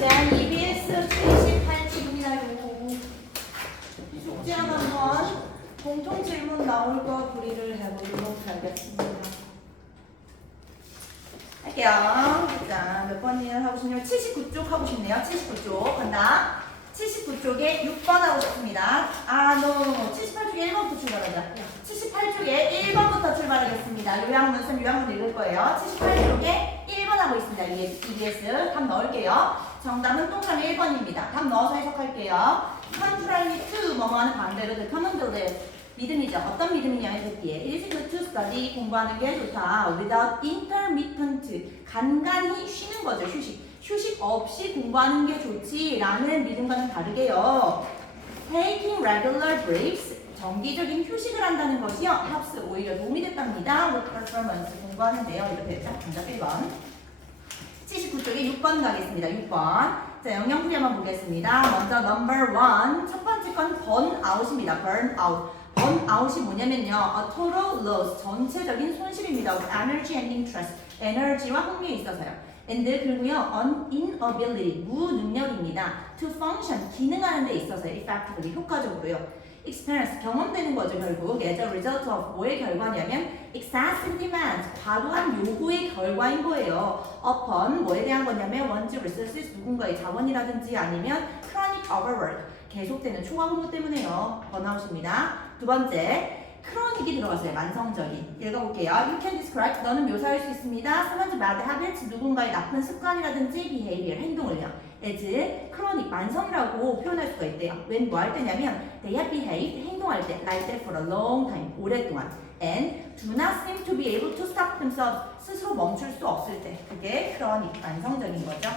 자, EBS 78쪽이나요. 숙제 한번 공통 질문 나올 거 풀이를 해보도록 하겠습니다. 할게요. 자, 몇 번이나 하고 싶냐면 79쪽 하고 싶네요. 79쪽 간다. 79쪽에 6번 하고 싶습니다. no. 78쪽에 1번부터 출발하자. 78쪽에 1번부터 출발하겠습니다. 요약문 읽을 거예요. 78쪽에 1번 하고 있습니다. EBS 답 넣을게요. 정답은 동그라미 1번입니다. 답 넣어서 해석할게요. Contrary to 뭐뭐하는 반대로 the common belief 믿음이죠. 어떤 믿음이냐면 듣기에 It is good to study 공부하는 게 좋다. Without intermittent 간간히 쉬는 거죠. 휴식 없이 공부하는 게 좋지라는 믿음과는 다르게요. Taking regular breaks 정기적인 휴식을 한다는 것이요. helps 오히려 도움이 됐답니다. With performance 공부하는데요. 이렇게 됐죠. 정답 1번. 79쪽에 6번 가겠습니다. 6번. 자, 영영풀이 한번 보겠습니다. 먼저 number 1. 첫 번째 건 burnout입니다. burnout. burnout이 뭐냐면요. a total loss. 전체적인 손실입니다. of energy and interest. 에너지와 흥미에 있어서요. and 그리고요. inability. 무능력입니다. to function. 기능하는 데 있어서요. effectively. 효과적으로요. experience 경험되는 거죠 결국. as a result of 뭐의 결과냐면 excessive demand 과도한 요구의 결과인 거예요. upon 뭐에 대한 거냐면 one's resources 누군가의 자원이라든지 아니면 chronic overwork 계속되는 초과 근무 때문에요. 번아웃입니다. 두 번째 크로닉이 들어갔어요. 만성적인. 읽어볼게요. You can describe 너는 묘사할 수 있습니다. someone's bad habits 누군가의 나쁜 습관이라든지 behavior 행동을요. as chronic 만성이라고 표현할 수가 있대요. when 뭐 할 때냐면 they have behaved 행동할 때 like that for a long time 오랫동안 and do not seem to be able to stop themselves 스스로 멈출 수 없을 때 그게 chronic 만성적인 거죠.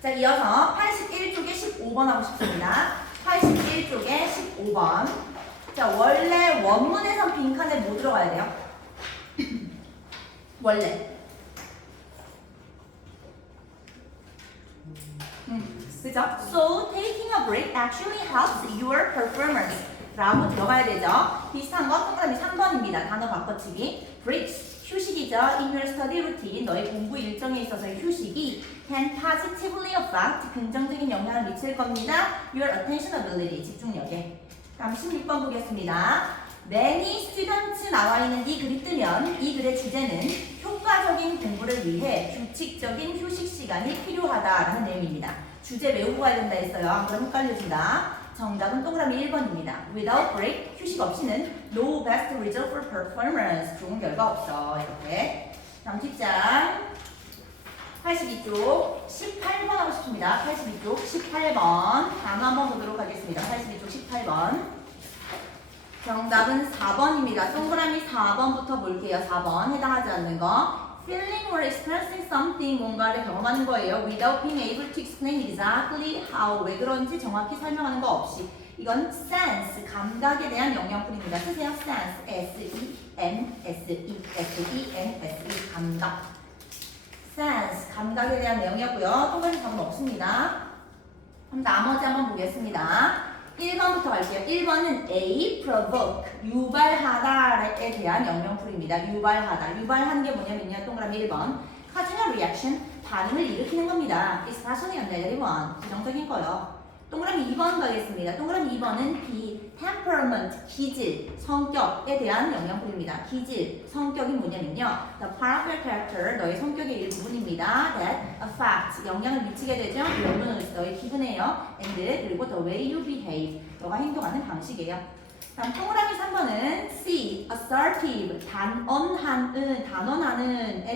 자 이어서 81쪽에 15번 하고 싶습니다. 81쪽에 15번 자 원래 원문에선 빈칸에 뭐 들어가야 돼요? 원래 그죠? So taking a break actually helps your performance 라고 들어가야 되죠. 비슷한 거 동그라미 3번입니다. 단어 바꿔치기 breaks 휴식이죠. In your study routine 너의 공부 일정에 있어서의 휴식이 can positively affect 긍정적인 영향을 미칠 겁니다. Your attention ability 집중력에. 다음 16번 보겠습니다. Many students 나와 있는 이 글이 뜨면 이 글의 주제는 효과적인 공부를 위해 규칙적인 휴식 시간이 필요하다라는 내용입니다. 주제 외우고 가야 된다 했어요. 안 그럼 헷갈려진다. 정답은 동그라미 1번입니다. Without break, 휴식 없이는 no best result for performance. 좋은 결과 없어. 이렇게. 다음 뒷장. 82쪽 18번 하고 싶습니다. 82쪽 18번. 단어 한번 보도록 하겠습니다. 82쪽 18번. 정답은 4번입니다. 동그라미 4번부터 볼게요. 4번. 해당하지 않는 거. Feeling or experiencing something 뭔가를 경험하는 거예요. Without being able to explain exactly how 왜 그런지 정확히 설명하는 거 없이 이건 sense 감각에 대한 영역풀이입니다. 쓰세요. sense S-E-N-S-E 감각 sense 감각에 대한 내용이었고요. 동그라미 답은 없습니다. 그럼 나머지 한번 보겠습니다. 1번부터 갈게요. 1번은 A, provoke, 유발하다에 대한 영명풀이입니다. 유발하다. 유발하는 게 뭐냐면요. 동그라미 1번. causing a reaction, 반응을 일으키는 겁니다. especially a negative one, 부정적인 거요. 동그라미 2번 가겠습니다. 동그라미 2번은 B, temperament, 기질, 성격에 대한 영향풀이입니다. 기질, 성격이 뭐냐면요. The part of your character, 너의 성격의 일부분입니다. That affects, 영향을 미치게 되죠. your mood, 너의 기분에요. And 그리고 the way you behave, 너가 행동하는 방식이에요. 다음 동그라미 3번은 C, assertive, 단언하는에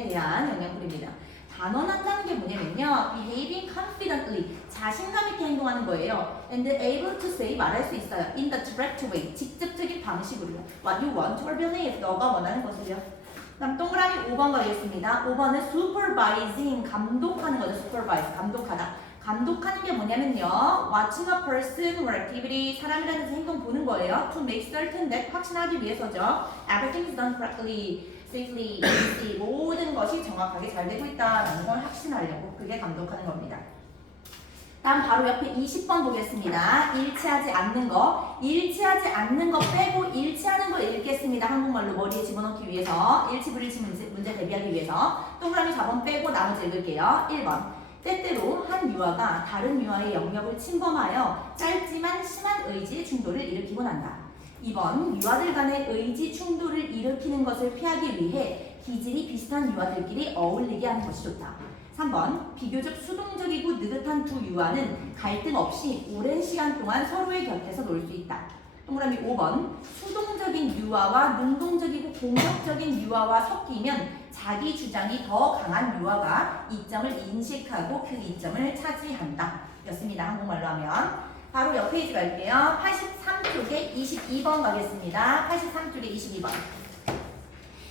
대한 영향풀이입니다. 단언한다는 게 뭐냐면요. behaving confidently, 자신감 있게 행동하는 거예요. and able to say, 말할 수 있어요. in the direct way, 직접적인 방식으로요. what you want or believe, 너가 원하는 것을요. 다음 동그라미 5번 가겠습니다. 5번은 supervising, 감독하는 거죠. supervise, 감독하다. 감독하는 게 뭐냐면요. watching a person or activity, 사람이라는 행동 보는 거예요. to make certain that, 확신하기 위해서죠. everything is done correctly. safely, easy, 모든 것이 정확하게 잘 되고 있다는 걸 확신하려고 그게 감독하는 겁니다. 다음 바로 옆에 20번 보겠습니다. 일치하지 않는 거. 일치하지 않는 거 빼고 일치하는 거 읽겠습니다. 한국말로 머리에 집어넣기 위해서 일치 불일치 문제 대비하기 위해서 동그라미 4번 빼고 나머지 읽을게요. 1번 때때로 한 유아가 다른 유아의 영역을 침범하여 짧지만 심한 의지 충돌을 일으키곤 한다. 2번, 유아들 간의 의지 충돌을 일으키는 것을 피하기 위해 기질이 비슷한 유아들끼리 어울리게 하는 것이 좋다. 3번, 비교적 수동적이고 느긋한 두 유아는 갈등 없이 오랜 시간 동안 서로의 곁에서 놀 수 있다. 동그라미 5번, 수동적인 유아와 능동적이고 공격적인 유아와 섞이면 자기 주장이 더 강한 유아가 이점을 인식하고 그 이점을 차지한다. 였습니다. 한국말로 하면. 바로 옆 페이지 갈게요. 83쪽에 22번 가겠습니다. 83쪽에 22번.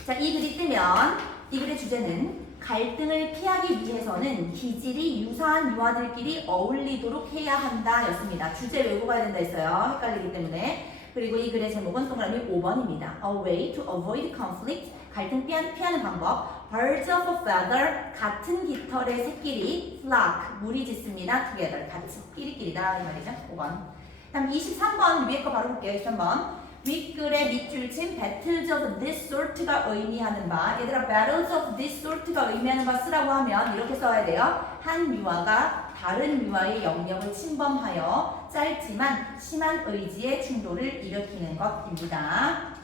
자, 이 글이 뜨면 이 글의 주제는 갈등을 피하기 위해서는 기질이 유사한 유아들끼리 어울리도록 해야 한다 였습니다. 주제 외우고 가야 된다 했어요. 헷갈리기 때문에. 그리고 이 글의 제목은 동그라미 5번입니다. A way to avoid conflict. 갈등 피하는 방법. Birds of a feather. 같은 깃털의 새끼리 flock. 무리짓습니다. together. 같이. 끼리끼리다. 이 말이죠. 5번. 다음 23번 위에 거 바로 볼게요. 23번. 윗글의 밑줄친 battles of this sort가 의미하는 바. 얘들아 battles of this sort가 의미하는 바 쓰라고 하면 이렇게 써야 돼요. 한 유아가 다른 유아의 영역을 침범하여 짧지만 심한 의지의 충돌을 일으키는 것입니다.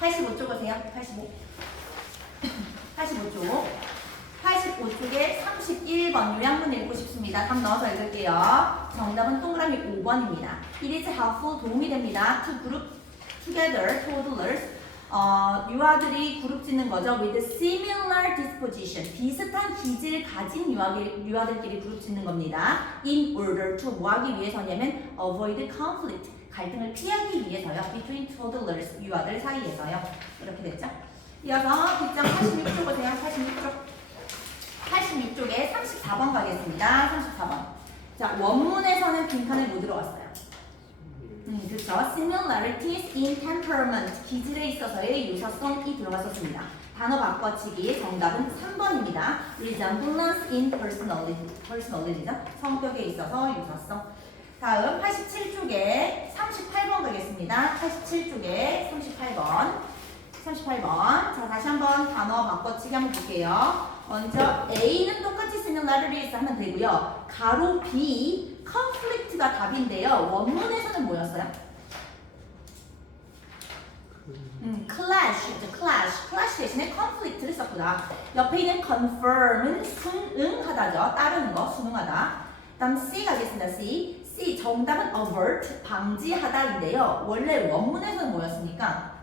85쪽 오세요. 85쪽. 85쪽에 31번 요약문 읽고 싶습니다. 답 넣어서 읽을게요. 정답은 동그라미 5번입니다. It is helpful. 도움이 됩니다. To group together toddlers. 유아들이 그룹 짓는 거죠. With similar disposition. 비슷한 기질 가진 유아들끼리 그룹 짓는 겁니다. In order to 뭐 하기 위해서냐면 avoid conflict. 갈등을 피하기 위해서요. Between toddlers. 유아들 사이에서요. 이렇게 됐죠. 이어서 뒷장 86쪽 오세요. 86쪽에 34번 가겠습니다. 34번. 자, 원문에서는 빈칸에 뭐 들어갔어요? 그렇죠. Similarities in temperament. 기질에 있어서의 유사성이 들어갔었습니다. 단어 바꿔치기 정답은 3번입니다. Resemblance in personality죠. 성격에 있어서 유사성. 다음 87쪽에 38번 가겠습니다. 87쪽에 38번. 자, 다시 한번 단어 바꿔치기 한번 볼게요. 먼저 A는 똑같이 similarities 하면 되고요. 가로 B conflict가 답인데요. 원문에서는 뭐였어요? clash 대신에 conflict를 썼구나. 옆에 있는 confirm은 순응하다죠. 따르는 거, 순응하다. 다음 C 가겠습니다. C 정답은 avert, 방지하다인데요. 원래 원문에서는 뭐였습니까?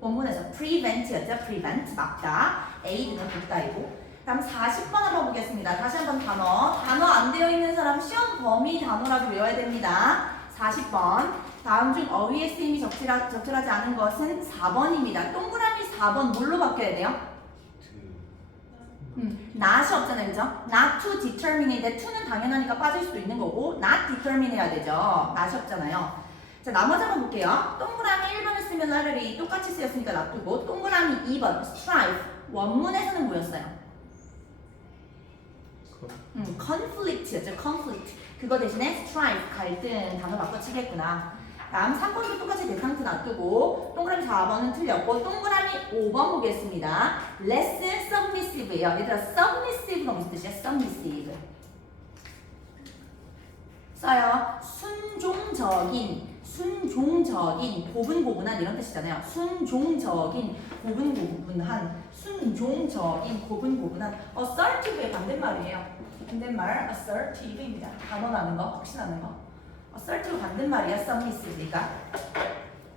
원문에서 prevent였죠. prevent, 막다. A는 돕다이고. 다음 40번 한번 보겠습니다. 다시 한번 단어 안 되어 있는 사람 시험 범위 단어라도 외워야 됩니다. 40번. 다음 중 어휘의 쓰임이 적절하지 않은 것은 4번입니다. 동그라미 4번 뭘로 바뀌어야 돼요? not이 없잖아요. 그죠? not to determine인데 to는 당연하니까 빠질 수도 있는 거고 not determine 해야 되죠. not이 없잖아요. 자, 나머지 한번 볼게요. 동그라미 1번을 쓰면 similarity 똑같이 쓰였으니까 놔두고 동그라미 2번 strife 원문에서는 뭐였어요? conflict였죠. conflict. 그거 대신에 strife 갈등 단어 바꿔치겠구나. 다음 3번도 똑같이 대상트 놔두고 동그라미 4번은 틀렸고 동그라미 5번 보겠습니다. less submissive예요. 얘들아 submissive가 무슨 뜻이야? submissive. 써요. 순종적인, 고분고분한 이런 뜻이잖아요. 순종적인, 고분고분한, assertive의 반대말이에요. 반대말 assertive입니다. 단언하는 거, 확신하는 거. assertive 반대말이야, submissive가.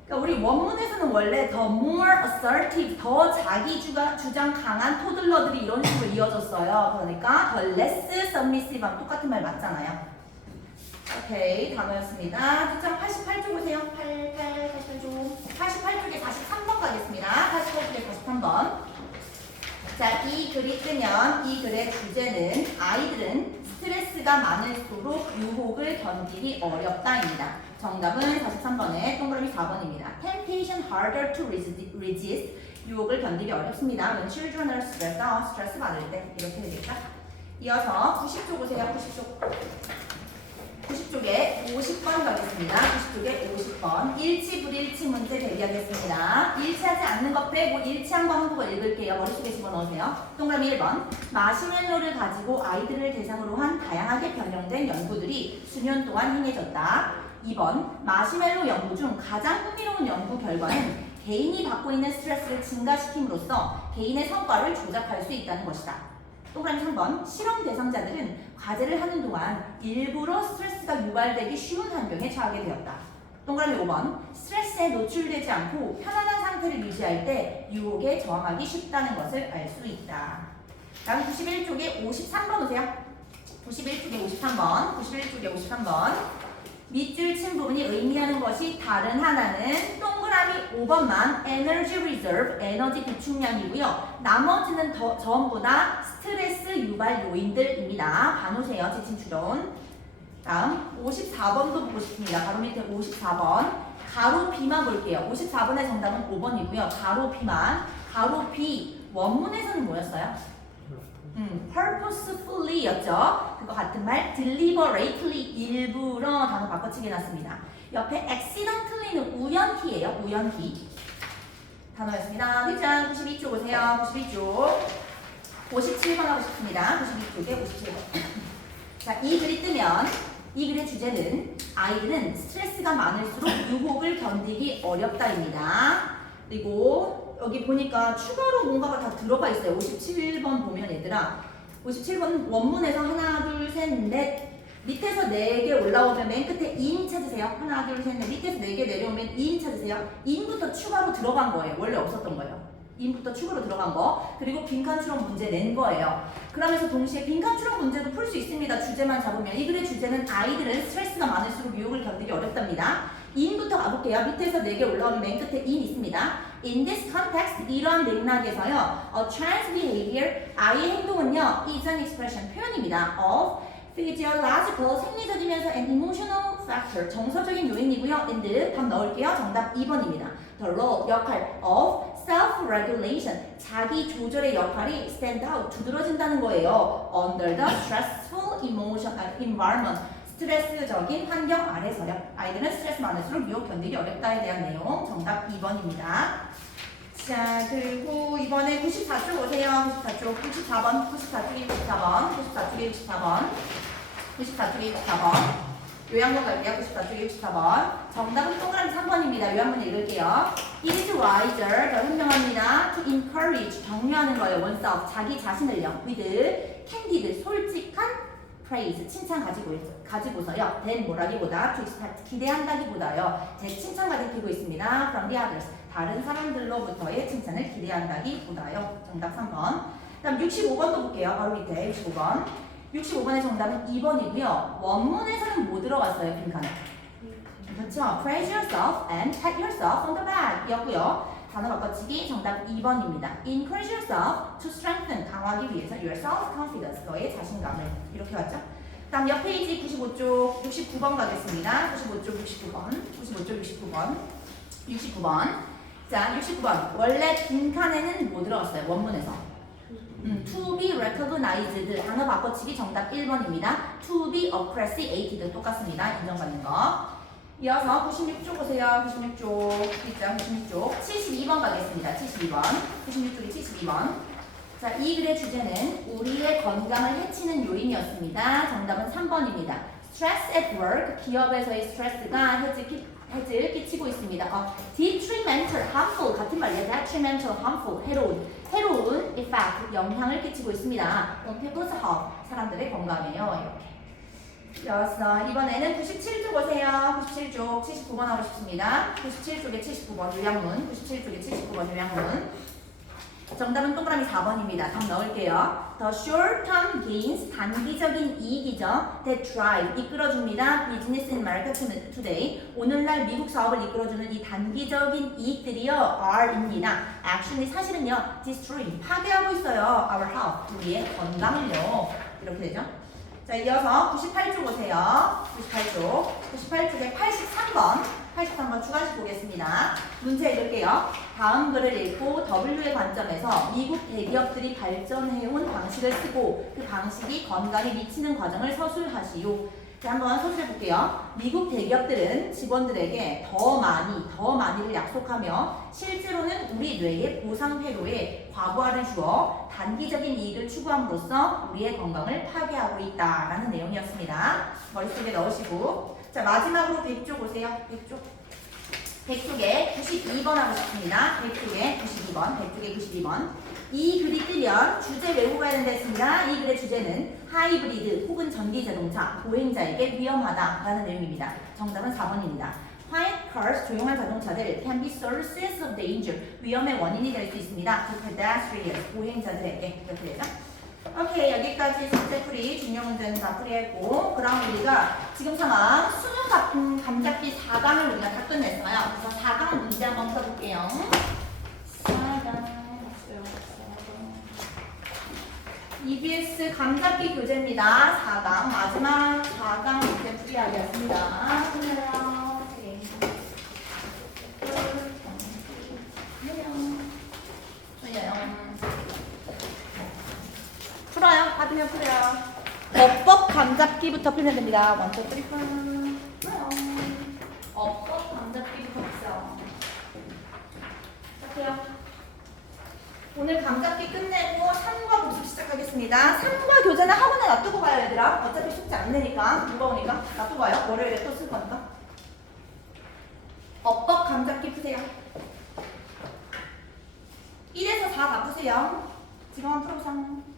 그러니까 우리 원문에서는 원래 the more assertive, 더 자기 주장 강한 토들러들이 이런 식으로 이어졌어요. 그러니까 the less submissive 하면 똑같은 말 맞잖아요. 오케이, 단어였습니다. 뒷장 88쪽 보세요. 88쪽에 43번 가겠습니다. 88쪽에 43번. 자, 이 글이 뜨면 이 글의 주제는 아이들은 스트레스가 많을수록 유혹을 견디기 어렵다입니다. 정답은 43번에 동그라미 4번입니다. Temptation harder to resist. 유혹을 견디기 어렵습니다. When children are stressed out, 스트레스 받을 때 이렇게 되겠죠? 이어서 90쪽 보세요. 90쪽에 50번 가겠습니다. 90쪽에 50번. 일치 불일치 문제 대비하겠습니다. 일치하지 않는 것 빼고 일치한 거 한국어 읽을게요. 머릿속에 집어넣으세요. 동그라미 1번. 마시멜로를 가지고 아이들을 대상으로 한 다양하게 변형된 연구들이 수년 동안 행해졌다. 2번. 마시멜로 연구 중 가장 흥미로운 연구 결과는 개인이 받고 있는 스트레스를 증가시킴으로써 개인의 성과를 조작할 수 있다는 것이다. 동그라미 3번. 실험 대상자들은 과제를 하는 동안 일부러 스트레스가 유발되기 쉬운 환경에 처하게 되었다. 동그라미 5번. 스트레스에 노출되지 않고 편안한 상태를 유지할 때 유혹에 저항하기 쉽다는 것을 알 수 있다. 다음 91쪽에 53번 오세요. 91쪽에 53번. 91쪽에 53번. 밑줄 친 부분이 의미하는 것이 다른 하나는 동그라미 5번만 에너지 리저브, 에너지 보충량이고요. 나머지는 전부 다 스트레스 유발 요인들입니다. 봐놓으세요. 지침 추론. 다음 54번도 보고 싶습니다. 바로 밑에 54번. 가로 B만 볼게요. 54번의 정답은 5번이고요. 가로 B만. 가로 B. 원문에서는 뭐였어요? purposefully 였죠. 그거 같은 말 deliberately 일부러 단어 바꿔치기 해놨습니다. 옆에 accidentally는 우연히예요. 우연히 단어였습니다. 뒷장 92쪽 오세요. 92쪽 57번 하고 싶습니다. 92쪽에 57번. 자, 이 글이 뜨면 이 글의 주제는 아이들은 스트레스가 많을수록 유혹을 견디기 어렵다입니다. 그리고 여기 보니까 추가로 뭔가가 다 들어가 있어요. 57번 보면 얘들아 57번 원문에서 하나 둘 셋 넷 밑에서 4개 올라오면 맨 끝에 인 찾으세요. 하나 둘 셋 넷 밑에서 4개 내려오면 인 찾으세요. 인부터 추가로 들어간 거예요. 원래 없었던 거예요. 인부터 추가로 들어간 거. 그리고 빈칸 추론 문제 낸 거예요. 그러면서 동시에 빈칸 추론 문제도 풀 수 있습니다. 주제만 잡으면. 이 글의 주제는 아이들은 스트레스가 많을수록 유혹을 견디기 어렵답니다. 인부터 가볼게요. 밑에서 4개 올라오면 맨 끝에 인 있습니다. In this context, 이러한 맥락에서요, a child's behavior, 아이의 행동은요, is an expression, 표현입니다. of physiological, 생리적이면서 and emotional factor, 정서적인 요인이고요. and 답 넣을게요. 정답 2번입니다. The role, 역할 of self-regulation, 자기 조절의 역할이 stand out, 두드러진다는 거예요. Under the stressful environment, 스트레스적인 환경 아래서요. 아이들은 스트레스 많을수록 유혹 견디기 어렵다에 대한 내용. 정답 2번입니다. 자, 그리고 이번에 94쪽 오세요. 94쪽, 94번, 94쪽에 64번, 94쪽에 64번, 94쪽에 64번. 요약문 갈게요. 94쪽에 64번. 정답은 동그라미 3번입니다. 요약문 읽을게요. It is wiser, 더 현명합니다. To encourage, 격려하는 거예요. oneself, 자기 자신을요. With candid, 솔직한 praise, 칭찬 가지고서요. then 뭐라기보다 to expect, 기대한다기보다요. 제 칭찬 가지고 있습니다. from the others, 다른 사람들로부터의 칭찬을 기대한다기보다요. 정답 3번. 다음 65번도 볼게요. 바로 밑에 65번. 65번의 정답은 2번이고요. 원문에서는 뭐 들어갔어요? 빈칸에. 그렇죠. Praise yourself and pat yourself on the back 이었고요. 단어 바꿔치기 정답 2번입니다. Encourage yourself to strengthen, 강화하기 위해서 your self-confidence, 너의 자신감을. 이렇게 왔죠? 다음 옆 페이지 95쪽 69번 가겠습니다. 95쪽 69번. 95쪽 69번. 69번. 자, 69번. 원래 빈칸에는 뭐 들어갔어요? 원문에서. To be recognized, 단어 바꿔치기 정답 1번입니다. To be appreciated 똑같습니다. 인정받는 거. 이어서 96쪽 보세요. 96쪽. 뒷장 96쪽. 72번 가겠습니다. 72번. 96쪽이 72번. 자, 이 글의 주제는 우리의 건강을 해치는 요인이었습니다. 정답은 3번입니다. Stress at work, 기업에서의 스트레스가 해를 끼치고 있습니다. detrimental, harmful, 같은 말이에요. detrimental, harmful, 해로운 effect, 영향을 끼치고 있습니다. on people's health, 사람들의 건강에요. 이렇게. 이어서 이번에는 97쪽 오세요. 97쪽 79번 하고 싶습니다. 97쪽에 79번 요약문. 97쪽에 79번 요약문. 정답은 동그라미 4번입니다. 답 넣을게요. The short-term gains, 단기적인 이익이죠. That drive, 이끌어줍니다. Business in America today. 오늘날 미국 사업을 이끌어주는 이 단기적인 이익들이요. Are입니다. Actually 사실은요. Destroying, 파괴하고 있어요. Our health, 우리의 건강을요. 이렇게 되죠. 자, 이어서 98쪽 오세요. 98쪽에 83번 추가식 보겠습니다. 문제 읽을게요. 다음 글을 읽고 W의 관점에서 미국 대기업들이 발전해온 방식을 쓰고 그 방식이 건강에 미치는 과정을 서술하시오. 자, 한번 소개해 볼게요. 미국 대기업들은 직원들에게 더 많이를 약속하며 실제로는 우리 뇌의 보상 회로에 과부하를 주어 단기적인 이익을 추구함으로써 우리의 건강을 파괴하고 있다라는 내용이었습니다. 머릿속에 넣으시고 자, 마지막으로 100조 보세요. 100조. 100쪽에 92번 하고 싶습니다. 100쪽에 92번, 100쪽에 92번. 이 글이 뜨면 주제 외우고 가야 된다 했습니다. 이 글의 주제는 하이브리드 혹은 전기자동차 보행자에게 위험하다라는 내용입니다. 정답은 4번입니다. Quiet cars, 조용한 자동차들 can be sources of danger, 위험의 원인이 될 수 있습니다. To pedestrians, 보행자들에게. 이렇게 되죠? 오케이, 여기까지 숙제풀이, 중요 문제는 다 풀이했고, 그럼 우리가 지금 상황 수능 같은 감잡기 4강을 우리가 다 끝냈어요. 그래서 4강 문제 한번 풀어볼게요. 4강. EBS 감잡기 교재입니다. 4강 마지막 4강 문제 풀이하겠습니다. 끝내요. 풀어요. 받으면 풀어요. 어법 감잡기부터 풀면 됩니다. 원투 쓰리 풀어요. 어법 감잡기부터 풀어요. 시작해요. 오늘 감잡기 끝내고 3과 복습 시작하겠습니다. 3과 교재는 학원에 놔두고 가요, 얘들아. 어차피 숙제 안 내니까, 무거우니까 놔두고 가요. 월요일에 또 쓸 거니까. 어법 감잡기 푸세요. 1에서 4 다 푸세요. 지금 한번 풀어보세요.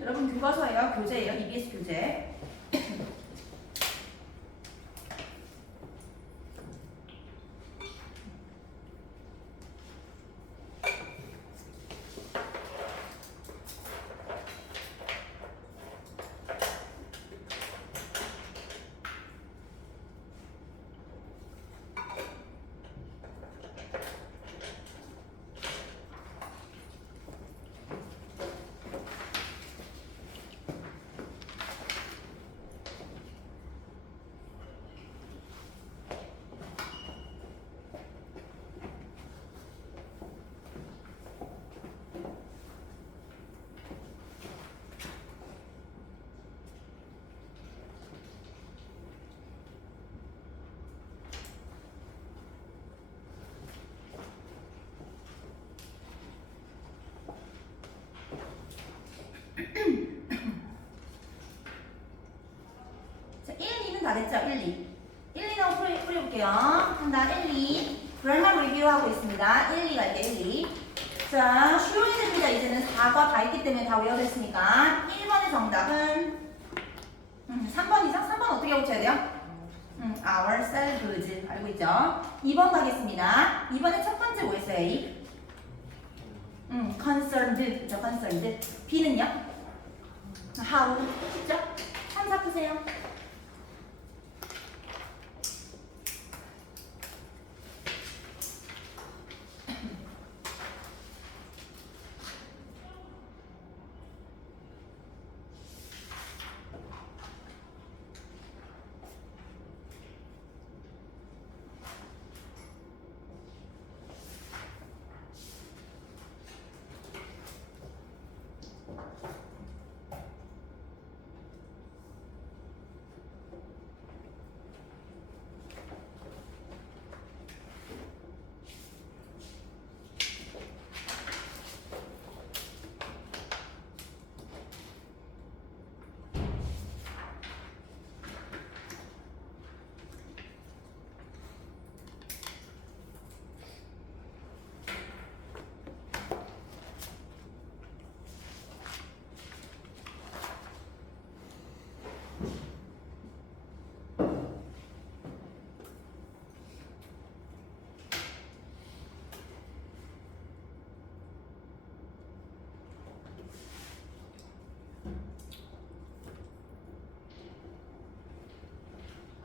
여러분 교과서예요. 교재예요. EBS 교재. 자, 1, 2는 다 됐죠? 1, 2. 1, 2는 풀어볼게요. 한다. 1, 2. 그럴만 리뷰하고 있습니다. 1, 2 갈게, 1, 2. 자, 쉬워야 됩니다. 이제는 4과 다 있기 때문에 다 외워졌으니까. 1번의 정답은 3번이죠? 3번 어떻게 고쳐야 돼요? Our cell goods. 알고 있죠? 2번 가겠습니다. 2번의 첫 번째 뭐였어요? A? concerned. 그죠? concerned. B는요? how. 쉽죠? 3, 4 푸세요.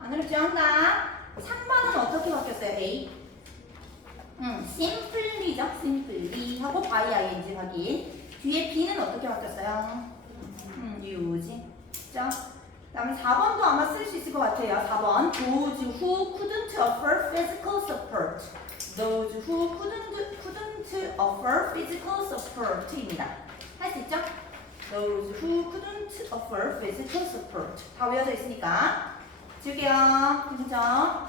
안 어렵죠? 한다. 3번은 어떻게 바뀌었어요? A. simply죠. simply 하고 by ing 확인. 뒤에 B는 어떻게 바뀌었어요? use. 그죠? 그 다음에 4번도 아마 쓸 수 있을 것 같아요. 4번. Those who couldn't offer physical support. Those who couldn't offer physical support입니다. 할 수 있죠? Those who couldn't offer physical support. 다 외워져 있으니까. 지울게요. 괜찮죠?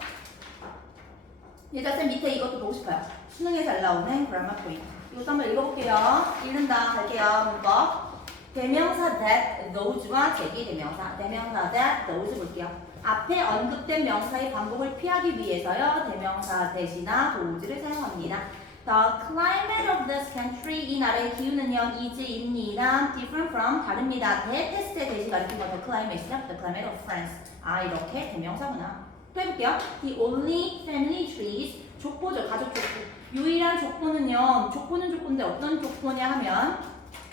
예자쌤 밑에 이것도 보고 싶어요. 수능에 잘 나오는 그라마 포인트. 이것도 한번 읽어볼게요. 읽는다. 갈게요. 문법. 대명사 that, those와 제기대명사. 대명사 that, those 볼게요. 앞에 언급된 명사의 반복을 피하기 위해서요. 대명사 that이나 those를 사용합니다. The climate of this country, 이 나라의 기후는요, is입니다. different from, 다릅니다. that 테스트 때 대신 가르친 건 the climate이죠. The climate of France. 아, 이렇게 대명사구나. 또 해볼게요. The only family trees, 족보죠. 가족 족보. 유일한 족보는요, 족보는 족보인데 어떤 족보냐 하면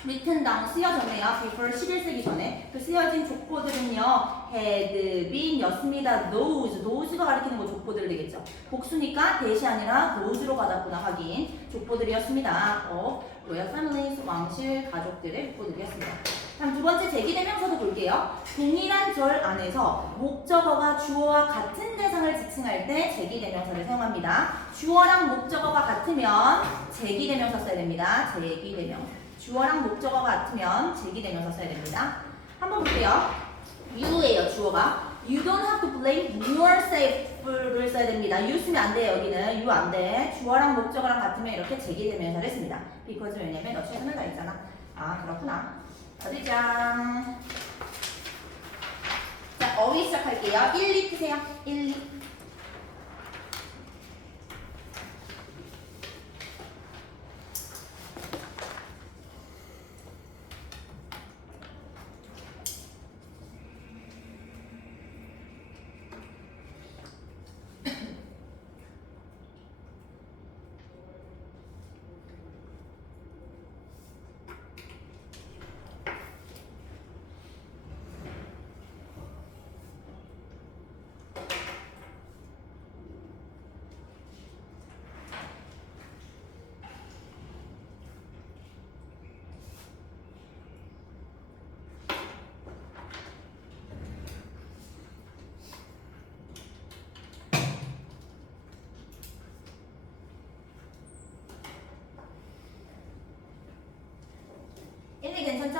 written down, 쓰여졌네요. before 11세기 전에. 그 쓰여진 족보들은요, had been 였습니다. those가 가리키는 거 족보들 되겠죠. 복수니까 that이 아니라 those로 가졌구나 확인. 족보들이었습니다. royal families, 왕실 가족들의 족보들이었습니다. 다음 두 번째 제기대명사도 볼게요. 동일한 절 안에서 목적어가 주어와 같은 대상을 지칭할 때 제기대명사를 사용합니다. 주어랑 목적어가 같으면 제기대명사 써야 됩니다. 제기대명사. 주어랑 목적어가 같으면 제기대명사 써야 됩니다. 한번 볼게요. you예요, 주어가. You don't have to blame yourself를 써야 됩니다. you 쓰면 안 돼요, 여기는. you 안 돼. 주어랑 목적어랑 같으면 이렇게 제기대명사를 씁니다. because 왜냐면 너 최선을 다했잖아. 아, 그렇구나. 어디장. 자, 어휘 시작할게요. 1, 2 트세요. 1, 2. 괜찮죠?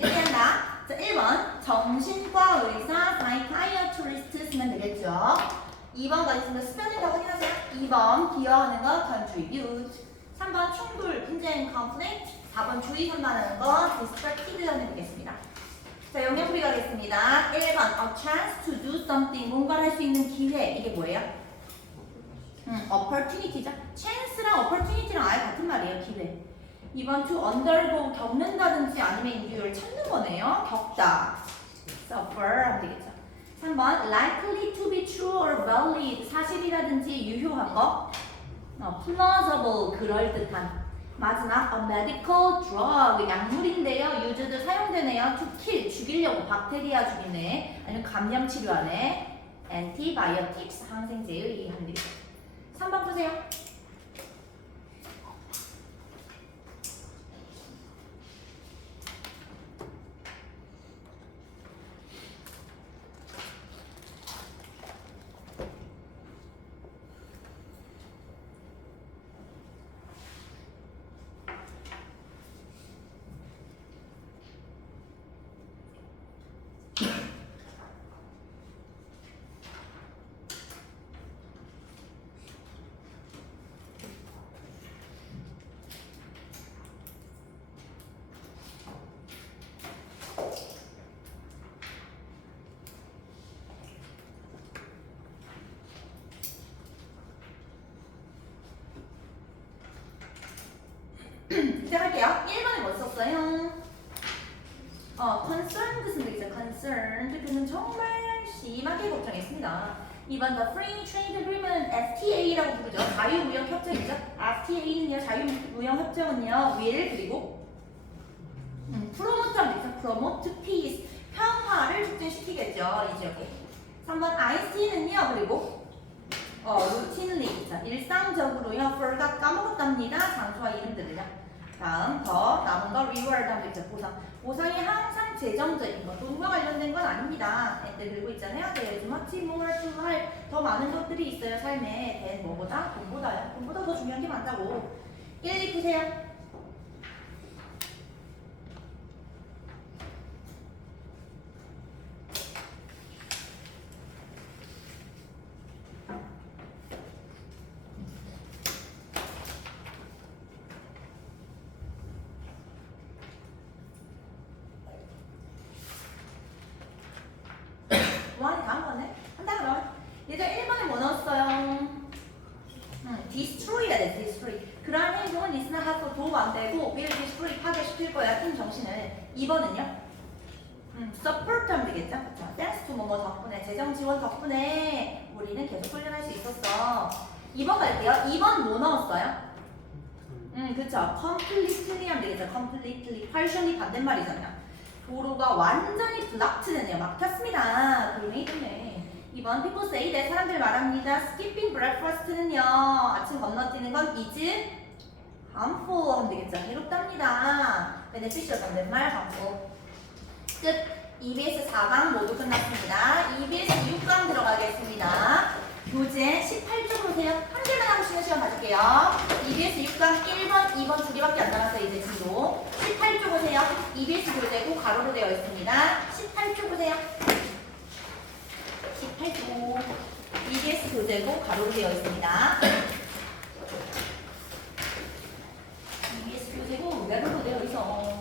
얘기한다. 자, 1번 정신과 의사 psychiatrist 쓰면 되겠죠. 2번 가겠습니다. 스펠링 다 확인하세요. 2번 기여하는 거 contribute. 3번 충돌 분쟁 conflict. 4번 주의 선반하는 거 distracted 하면 되겠습니다. 자, 영역풀이 가겠습니다. 1번 a chance to do something. 뭔가를 할 수 있는 기회. 이게 뭐예요? opportunity죠. chance랑 opportunity랑 아예 같은 말이에요. 기회. 2번 to undergo 겪는다든지 아니면 인류를 찾는 거네요. 겪다. suffer 하면 되겠죠. 3번 likely to be true or valid 사실이라든지 유효한 거. plausible 그럴듯한. 마지막 a medical drug 약물인데요. used 사용되네요. to kill 죽이려고 박테리아 죽이네. 아니면 감염 치료하네. antibiotics 항생제의 하면 되겠죠. 3번 보세요. 시작할게요. 1번에 뭐 썼어요? concerned 쓰면 되겠죠. concerned. 그는 정말 심하게 걱정했습니다. 2번 the Free Trade Agreement FTA라고 부르죠. 자유무역협정이죠. FTA는요, 자유무역협정은요, will 그리고 promote 하면 되죠. promote peace. 평화를 촉진시키겠죠. 이 지역에. 3번 I see는요. 그리고 routinely. 자, 일상적으로요. forgot 까먹었답니다. 장소와 이름들을요. 다음 더 남은 거 reward 하면 되죠. 보상. 보상이 항상 재정적인 거, 돈과 관련된 건 아닙니다. 애들 들고 있잖아요. There is much more to life. 더 많은 것들이 있어요. 삶에. than 뭐보다? 돈보다요. 돈보다 더 중요한 게 많다고. 1, 2 푸세요. 뭐하니 다음 거네? 한다 그럼. 얘들 1번에 뭐 넣었어요? destroy야 돼, destroy. 그러한 행동은 리스나 하고 도움 안 되고 will destroy 파괴시킬 거야, 팀 정신을. 2번은요? support 하면 되겠죠? 그쵸? thanks to 뭐뭐 덕분에, 재정 지원 덕분에 우리는 계속 훈련할 수 있었어. 2번 갈게요. 2번 뭐 넣었어요? 그쵸? completely 하면 되겠죠? completely. partially 반대말이잖아요. 도로가 완전히 blocked 되네요. 막혔습니다. 그러네, 이러네. 2번 people say that 사람들 말합니다. skipping breakfast는요. 아침 건너뛰는 건 is harmful 하면 되겠죠. 해롭답니다. beneficial 반대말 harmful. 끝. EBS 4강 모두 끝났습니다. EBS 6강 들어가겠습니다. 교재 18쪽 보세요. 한 개만 하고 쉬는 시간 가질게요. EBS 6강 1번, 2번 두 개밖에 안 남았어요. 이제 진도. 18쪽 보세요. EBS 교재고 가로로 되어 있습니다. 18쪽 보세요. 18쪽. EBS 교재고 가로로 되어 있습니다. EBS 교재고 외로로 되어 있어.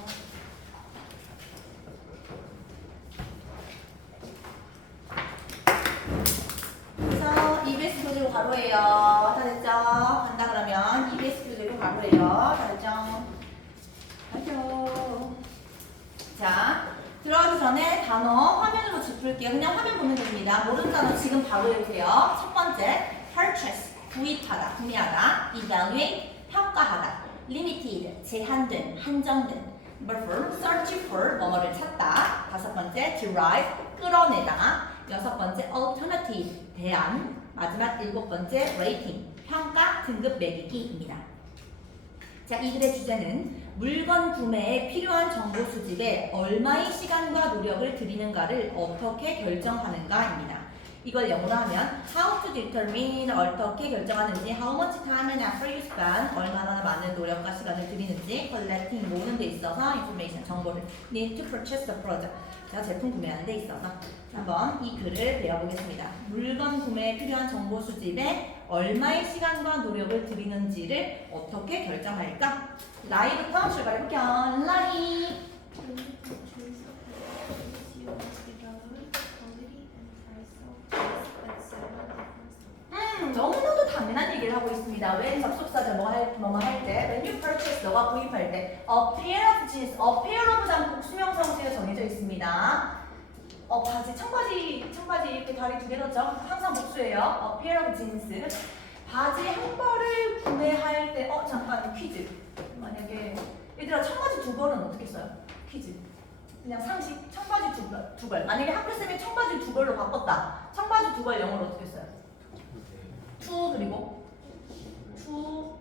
EBS 교재로 가로예요. 다 됐죠? 간다 그러면 EBS 교재로 가로예요. 다 됐죠? 알죠? 자, 들어가기 전에 단어 화면으로 짚을게요. 그냥 화면 보면 됩니다. 모르는 단어 지금 바로 해보세요. 첫 번째, purchase, 구입하다, 구매하다, evaluate, 평가하다, limited, 제한된, 한정된, for, search for, 뭐뭐를 찾다. 다섯 번째, derive, 끌어내다. 여섯 번째, alternative, 대안. 마지막 일곱 번째, rating, 평가, 등급 매기기입니다. 자, 이 글의 주제는 물건 구매에 필요한 정보 수집에 얼마의 시간과 노력을 들이는가를 어떻게 결정하는가입니다. 이걸 영어로 하면 how to determine 어떻게 결정하는지 how much time and effort you spend 얼마나 많은 노력과 시간을 들이는지 collecting 모으는 데 있어서 information 정보를 need to purchase the product 자 제품 구매하는 데 있어서 한번 이 글을 배워보겠습니다. 물건 구매에 필요한 정보 수집에 얼마의 시간과 노력을 들이는지를 어떻게 결정할까? 라이부터 출발해볼게요. 라이 너무나도 당연한 얘기를 하고 있습니다. 왜 접속사죠? 뭐뭐 할 때, when you purchase, 너가 구입할 때, a pair of jeans, a pair of장 복수명사 형태가 정해져 있습니다. 바지, 청바지 이렇게 다리 두 개 넣죠? 항상 복수예요. a pair of jeans. 바지 한 벌을 구매할 때, 잠깐 퀴즈. 만약에 얘들아 청바지 두 벌은 어떻게 써요? 퀴즈. 그냥 상식, 청바지 두 벌. 만약에 학교쌤이 청바지 두 벌로 바꿨다. 청바지 두 벌 영어로 어떻게 써요? 투 그리고 투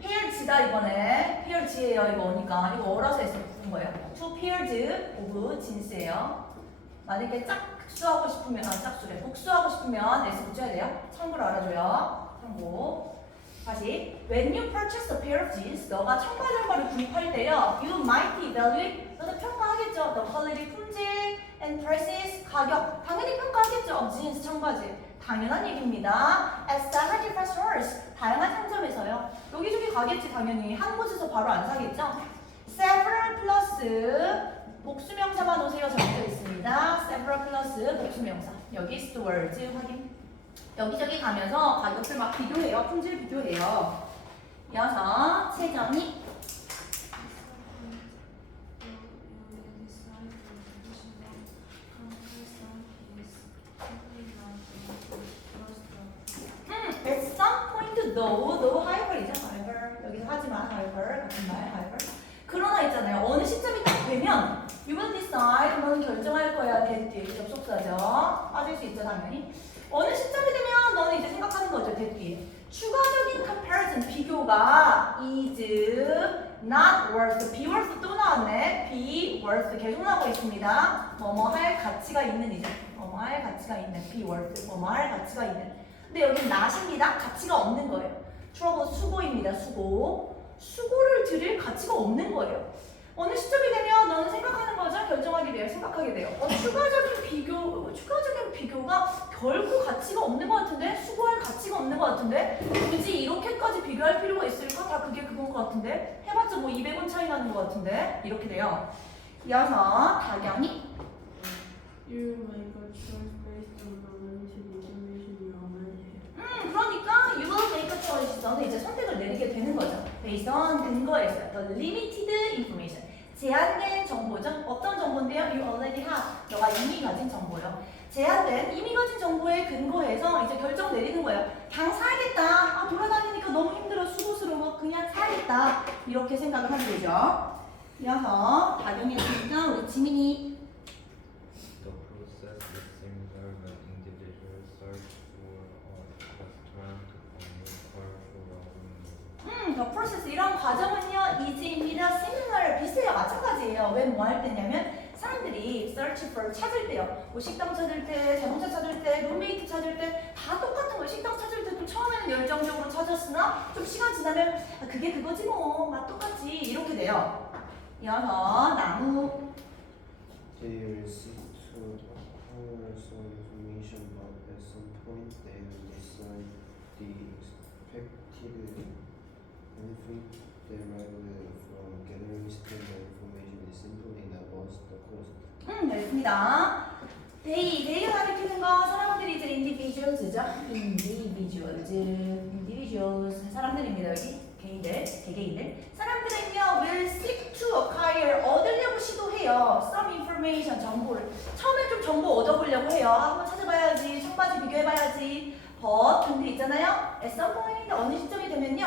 페어즈다 이번에 페어즈예요 이거 오니까 이거 어라서 해서 부른 거예요. 투 페어즈 오브 진스예요. 만약에 짝수하고 싶으면 짝수래 복수하고 싶으면 S 붙여야 돼요. 참고로 알아줘요. 참고. 다시 when you purchase a pair of jeans 너가 청바지 한 벌을 구입할 때요 you might evaluate 너는 평가하겠죠. the quality 품질 and prices 가격 당연히 평가하겠죠. of jeans 청바지 당연한 얘기입니다. At several different stores 다양한 상점에서요. 여기저기 가겠지 당연히 한 곳에서 바로 안 사겠죠. Several 플러스 복수명사만 오세요 정해져 있습니다. Several 플러스 복수명사 여기 stores 확인. 여기저기 가면서 가격을 막 비교해요. 품질 비교해요. 이어서 최정희 At some point though however이죠. however 여기서 하지만 however 같은 말 however 그러나 있잖아요. 어느 시점이 딱 되면 you will decide, 너는 결정할 거야. that 뒤에 접속사죠. 빠질 수 있죠, 당연히. 어느 시점이 되면 너는 이제 생각하는 거죠, that 뒤에. 추가적인 comparison, 비교가 is not worth, be worth 또 나왔네. be worth 계속 나오고 있습니다. 뭐뭐 할 가치가 있는 이제. 뭐뭐 할 가치가 있는, be worth, 뭐뭐 할 가치가 있는. 근데 여기는 not입니다. 가치가 없는 거예요. trouble, 수고입니다. 수고를 드릴 가치가 없는 거예요. 어느 시점이 되면 너는 생각하는 거죠? 결정하게 돼요. 생각하게 돼요. 추가적인 비교가 결코 가치가 없는 것 같은데? 수고할 가치가 없는 것 같은데? 굳이 이렇게까지 비교할 필요가 있을까? 다 그게 그건 것 같은데? 해봤자 뭐 200원 차이 나는 것 같은데? 이렇게 돼요. 이어서 다경이 You make a choice based on the limited information you already have. 그러니까 you will make a choice. 너는 이제 선택을 내리게 되는 거죠. based on 근거에서 the limited information. 제한된 정보죠. 어떤 정보인데요? You already have. 너가 이미 가진 정보요. 제한된 이미 가진 정보에 근거해서 이제 결정 내리는 거예요. 그냥 사야겠다. 아, 돌아다니니까 너무 힘들어. 수고스러워. 그냥 사야겠다. 이렇게 생각을 하면 되죠. 이어서 다경이 했으니까 우리 지민이 The process is similar when individuals search for a restaurant or look for a window. the process 이런 과정은요 이지입니다. similar 비슷해요. 마찬가지예요. 왜 뭐 할 때냐면 사람들이 search for 찾을 때요. 뭐 식당 찾을 때, 자동차 찾을 때, 룸메이트 찾을 때 다 똑같은 거예요. 식당 찾을 때도 처음에는 열정적으로 찾았으나 좀 시간 지나면 아, 그게 그거지 뭐 맛 똑같지 이렇게 돼요. 이어서 나무 They receive to acquire some information, but at some point they will decide the expected benefit derived from gathering standard information is simply not worth the cost. 네, 있습니다. 데이가 가리키는 거 사람들이 이제 individuals죠. individuals 사람들입니다. 여기 개인들, 개개인들. 사람들은요 will seek to acquire 얻으려고 시도해요. some information 정보를 처음에 좀 정보 얻어보려고 해요. 한번 찾아봐야지, 청바지 비교해봐야지. but 근데 있잖아요. at some point 어느 시점이 되면요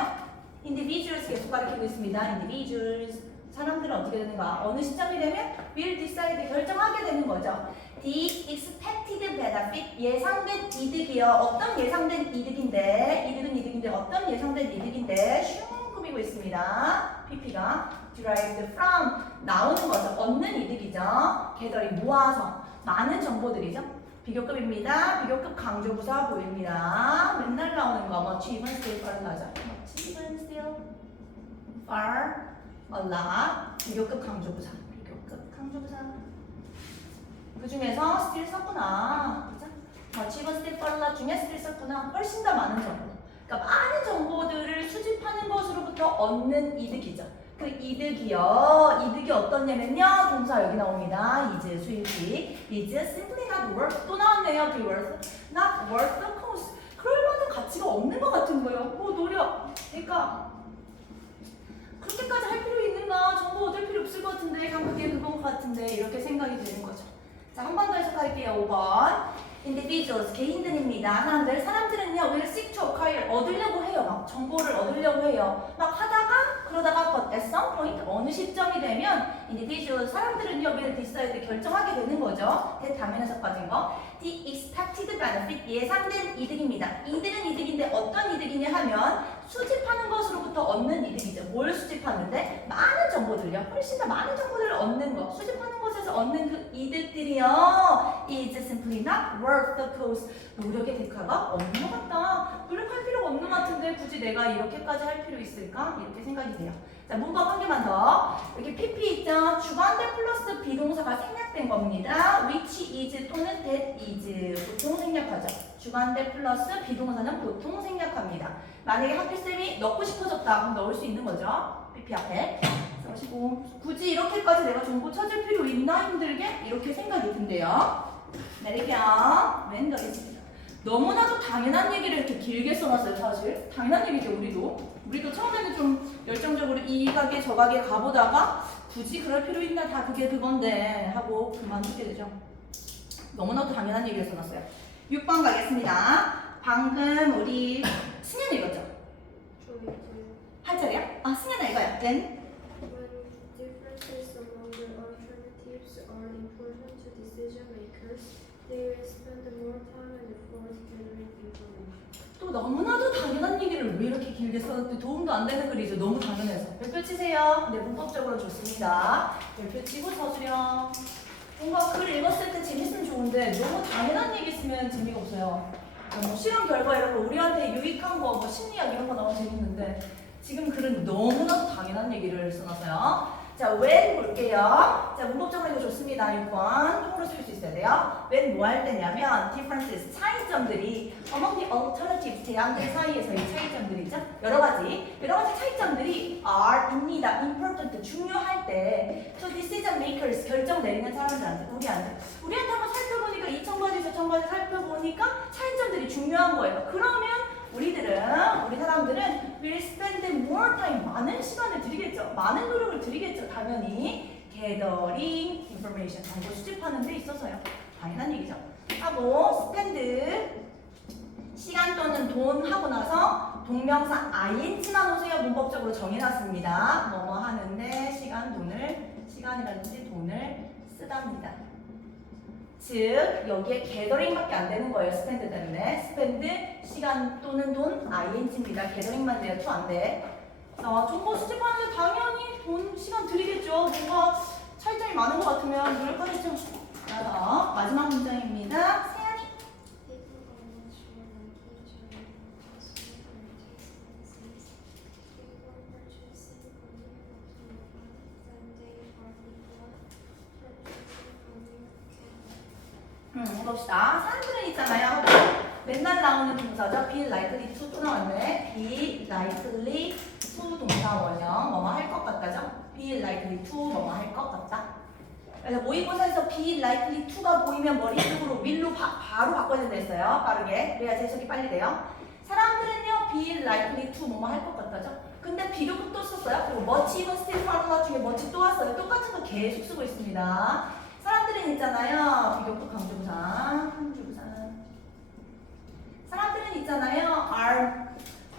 individuals 계속 가리키고 있습니다. individuals 사람들은 어떻게 되는가? 어느 시점이 되면 will decide 결정하게 되는 거죠. The expected benefit 예상된 이득이요. 어떤 예상된 이득인데 이득은 이득인데 어떤 예상된 이득인데 슝 꾸미고 있습니다. PP가 derived from 나오는 거죠. 얻는 이득이죠. 걔들이 모아서 많은 정보들이죠. 비교급입니다. 비교급 강조부사 보입니다. 맨날 나오는 거 뭐 achieve and still far 나죠. achieve and still far a lot. 비교급 강조부사. 비교급 강조부사. 그 중에서 still 썼구나. 그죠? achieve and still far a lot 중에 still 썼구나. 훨씬 더 많은 정보. 그러니까 많은 정보들을 수집하는 것으로부터 얻는 이득이죠. 그 이득이요. 이득이 어떻냐면요. 동사 여기 나옵니다. is 수입이. is simply not worth. 또 나왔네요. be worth. not worth the cost. 그럴 만한 가치가 없는 것 같은 거예요. 뭐 노력. 그러니까 그렇게까지 할 필요 있는가? 정보 얻을 필요 없을 것 같은데 그냥 그게 그건 것 같은데 이렇게 생각이 되는 거죠. 자, 한 번 더 해석할게요. 5번. individuals, 개인들입니다. 사람들은요, will seek to acquire, 얻으려고 해요. 막 정보를 얻으려고 해요. 막 하다가, 그러다가 but at some point, 어느 시점이 되면 individuals, 사람들은요, will decide, 결정하게 되는 거죠. 대다면 해석까지인 거. The expected benefit, 예상된 이득입니다. 이득은 이득인데 어떤 이득이냐 하면 수집하는 것으로부터 얻는 이득이죠. 뭘 수집하는데? 많은 정보들요. 훨씬 더 많은 정보들을 얻는 거. 수집하는 것에서 얻는 그 이득들이요. is simply not worth the cost. 노력의 대가가 없는 것 같다. 노력할 필요가 없는 것 같은데 굳이 내가 이렇게까지 할 필요 있을까? 이렇게 생각이 돼요. 자, 문법 한 개만 더. 여기 PP 있죠? 주관대 플러스 비동사가 생략된 겁니다. which is 또는 that is. 보통 생략하죠. 주관대 플러스 비동사는 보통 생략합니다. 만약에 학교쌤이 넣고 싶어졌다. 그럼 넣을 수 있는 거죠. PP 앞에. 그러시고 굳이 이렇게까지 내가 정보 찾을 필요 있나 힘들게? 이렇게 생각이 든대요. 내릴게요. 맨 가겠습니다. 너무나도 당연한 얘기를 이렇게 길게 써놨어요. 사실 당연한 얘기죠. 우리도 처음에는 좀 열정적으로 이 가게 저 가게 가보다가 굳이 그럴 필요 있나 다 그게 그건데 하고 그만두게 되죠. 너무나도 당연한 얘기를 써놨어요. 6번 가겠습니다. 방금 우리 승현 읽었죠? 저 이제 할 차례야? 아, 승현아 읽어요. Then when 너무나도 당연한 얘기를 왜 이렇게 길게 써놨대? 도움도 안 되는 글이죠. 너무 당연해서. 별표 치세요. 네, 문법적으로 좋습니다. 별표 치고 서술형. 뭔가 글 읽었을 때 재밌으면 좋은데 너무 당연한 얘기 쓰면 재미가 없어요. 뭐 실험 결과 이런 거 우리한테 유익한 거, 뭐 심리학 이런 거 나오면 재밌는데 지금 글은 너무나도 당연한 얘기를 써놨어요. 자, when 볼게요. 자, 문법적으로 이거 좋습니다. 6번. 통으로 쓸 수 있어야 돼요. when 뭐 할 때냐면 differences, 차이점들이 among the alternatives, 대안들 사이에서의 차이점들이 있죠. 여러 가지 차이점들이 are, 입니다. important, 중요할 때 to decision makers, 결정 내리는 사람들한테, 우리한테 한번 살펴보니까 2,000가지, 4,000가지 살펴보니까 차이점들이 중요한 거예요. 그러면 우리 사람들은 will spend more time, 많은 시간을 들이겠죠. 많은 노력을 들이겠죠. 당연히 gathering information, 정보 수집하는 데 있어서요. 당연한 얘기죠. 하고 spend, 시간 또는 돈 하고 나서 동명사 ing만 오세요. 문법적으로 정해놨습니다. 뭐뭐 하는데 시간이라든지 돈을 쓰답니다. 즉 여기에 gathering밖에 안 되는 거예요. spend 때문에. spend 시간 또는 돈 ing입니다. gathering만 돼요. to 안 돼. 정보 수집하는데 당연히 돈 시간 들이겠죠. 뭔가 차이점이 많은 것 같으면 노력하겠죠. 자, 마지막 문장입니다. 세연이. 봅시다. 사람들은 있잖아요. 맨날 나오는 동사죠. be likely to 또 나왔네. be likely to 동사 원형 뭐뭐 할 것 같다죠. be likely to 뭐뭐 할 것 같다. 그래서 모의고사에서 be likely to가 보이면 머릿속으로 will로 바로 바꿔야 된다 했어요. 빠르게. 그래야지 해석이 빨리 돼요. 사람들은요 be likely to 뭐뭐 할 것 같다죠. 근데 비교급 또 썼어요. 그리고 much, even, still, far, lot 중에 much 또 왔어요. 똑같은 거 계속 쓰고 있습니다. 사람들은 있잖아요. 비교급 강조부사. 사람들은 있잖아요. are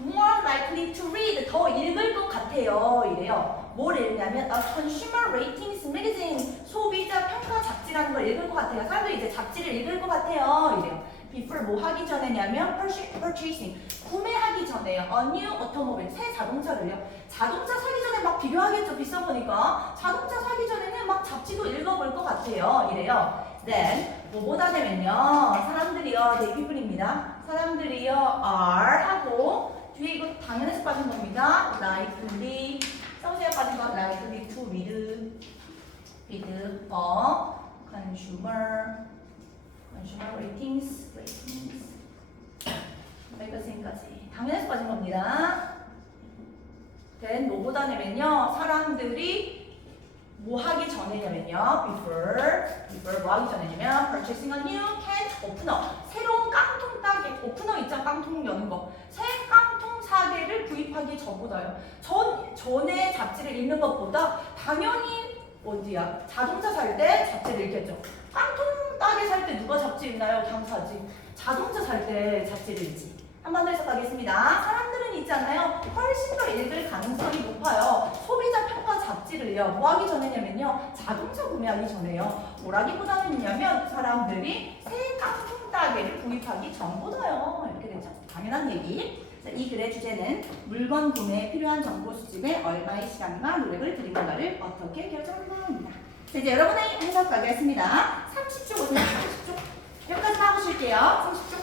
more likely to read. 더 읽을 것 같아요. 이래요. 뭘 읽냐면 a consumer ratings magazine. 소비자 평가 잡지라는 걸 읽을 것 같아요. 사람들이 이제 잡지를 읽을 것 같아요. 이래요. before 뭐 하기 전에냐면 purchasing. 구매하기 전에요. a new automobile. 새 자동차를요. 자동차 사기 전에 막 비교하겠죠. 비싸 보니까. 자동차 사기 전에는 막 잡지도 읽어볼 것 같아요. 이래요. then 뭐보다 되면요. 사람들이요. they people입니다. 사람들이요. are 하고 뒤에 이거 당연해서 빠진 겁니다. likely 써보세요. 빠진 거 likely to read a consumer ratings magazine까지 당연해서 빠진 겁니다. then 뭐보다 내면요. 사람들이 뭐 하기 전에냐면요. before 뭐 하기 전에냐면 purchasing a new can opener. 새로운 깡통 따개 오프너 있죠. 깡통 여는 거. 새 깡통 사개를 구입하기 전보다요. 전에 잡지를 읽는 것보다 당연히 어디야? 자동차 살 때 잡지를 읽겠죠. 깡통 따개 살 때 누가 잡지 읽나요? 당사지. 자동차 살 때 잡지를 읽지. 한 번 더 해석하겠습니다. 사람들은 있잖아요. 훨씬 더 읽을 가능성이 높아요. 소비자 평가 잡지를요. 뭐 하기 전에냐면요. 자동차 구매하기 전에요. 뭐라기보다는냐면 사람들이 새 깡통 따개를 구입하기 전보다요. 이렇게 되죠. 당연한 얘기. 자, 이 글의 주제는 물건 구매에 필요한 정보 수집에 얼마의 시간과 노력을 들이는가를 어떻게 결정하는가입니다. 자, 이제 여러분의 해석 가겠습니다. 30초 보세요. 30초. 여기까지만 하고 쉴게요. 30초.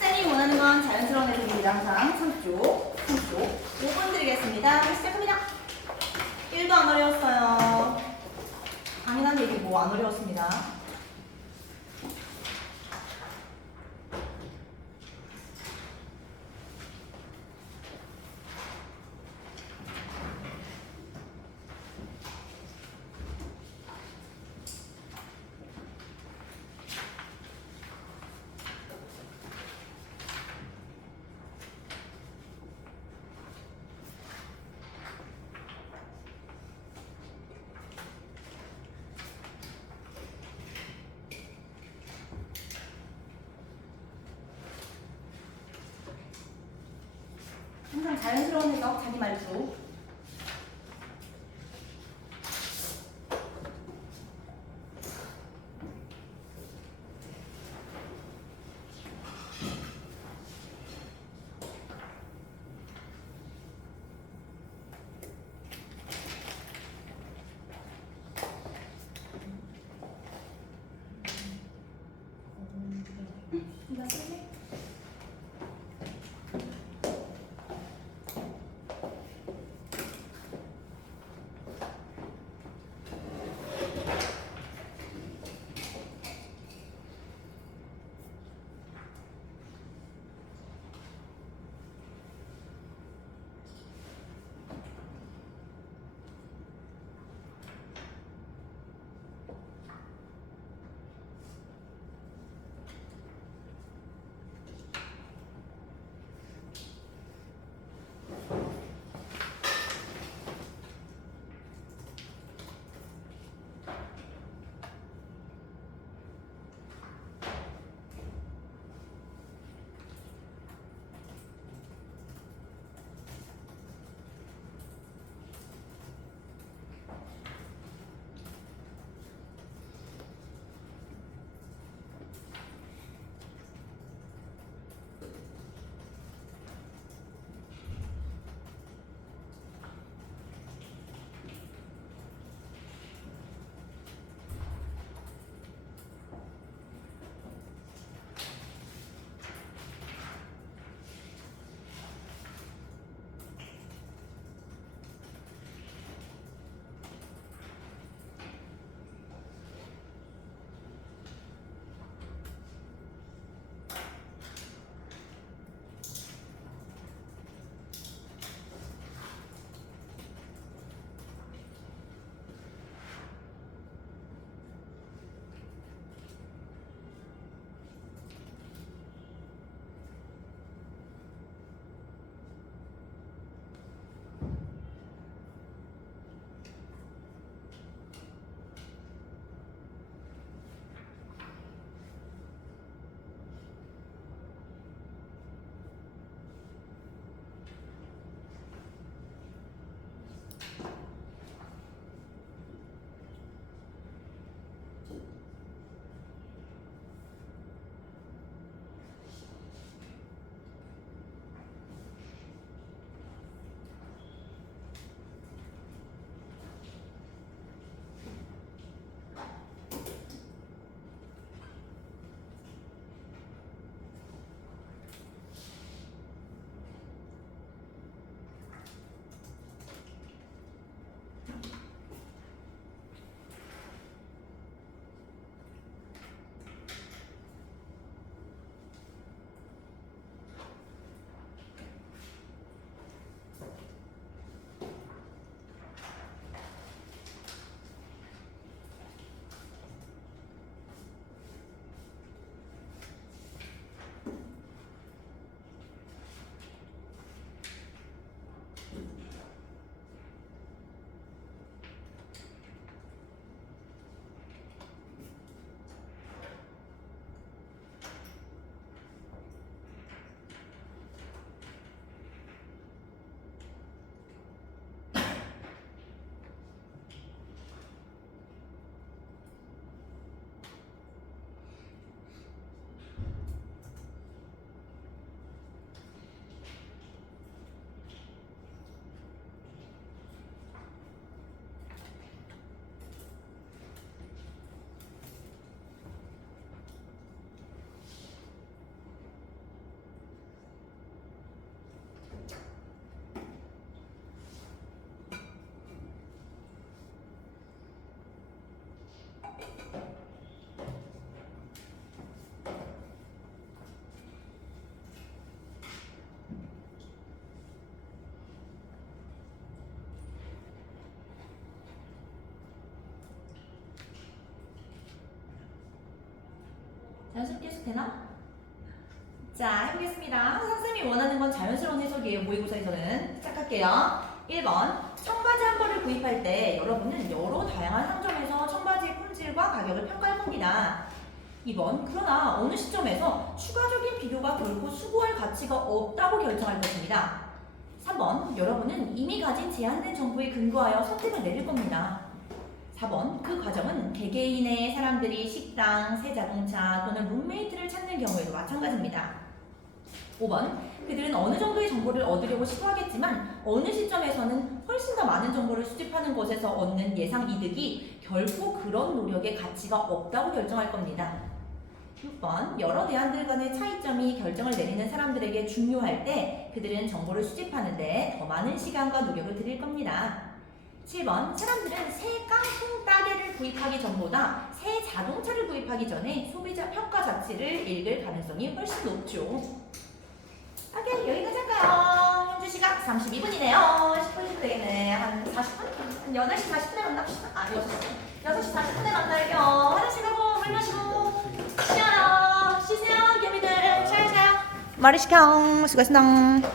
쌤이 원하는 건 자연스러운 해석입니다. 항상 30초, 5분 드리겠습니다. 시작합니다. 1도 안 어려웠어요. 당연한 얘기 뭐 안 어려웠습니다. 항상 자연스러운 해석, 자기 말투. 자연스럽게 해서 되나? 자, 해보겠습니다. 선생님이 원하는 건 자연스러운 해석이에요. 모의고사에서는. 시작할게요. 1번, 청바지 한 벌을 구입할 때 여러분은 여러 다양한 상점에서 청바지의 품질과 가격을 평가할 겁니다. 2번, 그러나 어느 시점에서 추가적인 비교가 결코 수고할 가치가 없다고 결정할 것입니다. 3번, 여러분은 이미 가진 제한된 정보에 근거하여 선택을 내릴 겁니다. 4번, 그 과정은 개개인의 사람들이 식당, 새 자동차 또는 룸메이트를 찾는 경우에도 마찬가지입니다. 5번, 그들은 어느 정도의 정보를 얻으려고 시도하겠지만 어느 시점에서는 훨씬 더 많은 정보를 수집하는 것에서 얻는 예상 이득이 결코 그런 노력의 가치가 없다고 결정할 겁니다. 6번, 여러 대안들 간의 차이점이 결정을 내리는 사람들에게 중요할 때 그들은 정보를 수집하는데 더 많은 시간과 노력을 들일 겁니다. 7번, 사람들은 새 깡통 따개를 구입하기 전보다 새 자동차를 구입하기 전에 소비자 평가 자치를 읽을 가능성이 훨씬 높죠. 오케이, 여기까지 할까요? 현재 시각 32분이네요. 10분이 되겠네. 한 40분? 한 8시 40분에 만납시다. 아, 6시 40분에 만날게요. 화장실 가고 물 마시고 쉬어요. 쉬세요, 개미들. 잘 자요. 머리 식형. 수고했습니다.